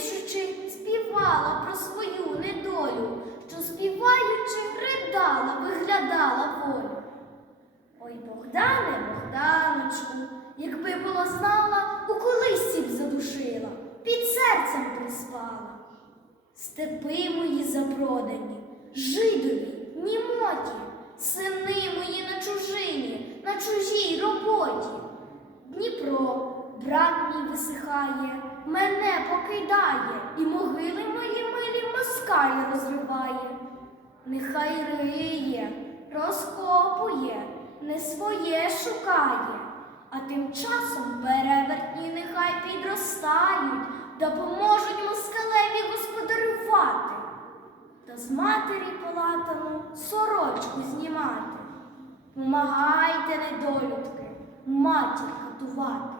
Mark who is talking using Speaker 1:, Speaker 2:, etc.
Speaker 1: колишучи співала про свою недолю, що співаючи ридала, виглядала волю. Ой, Богдане, Богданочку, якби була знала, у колисці б задушила, під серцем приспала. Степи мої запродані, жидові, німоті, брат мій висихає, мене покидає, і могили мої милі москаль розриває. Нехай риє, розкопує, не своє шукає, а тим часом перевертні нехай підростають, допоможуть москалеві господарювати, та з матері полатану сорочку знімати. Помагайте, недолюдки, матір катувати.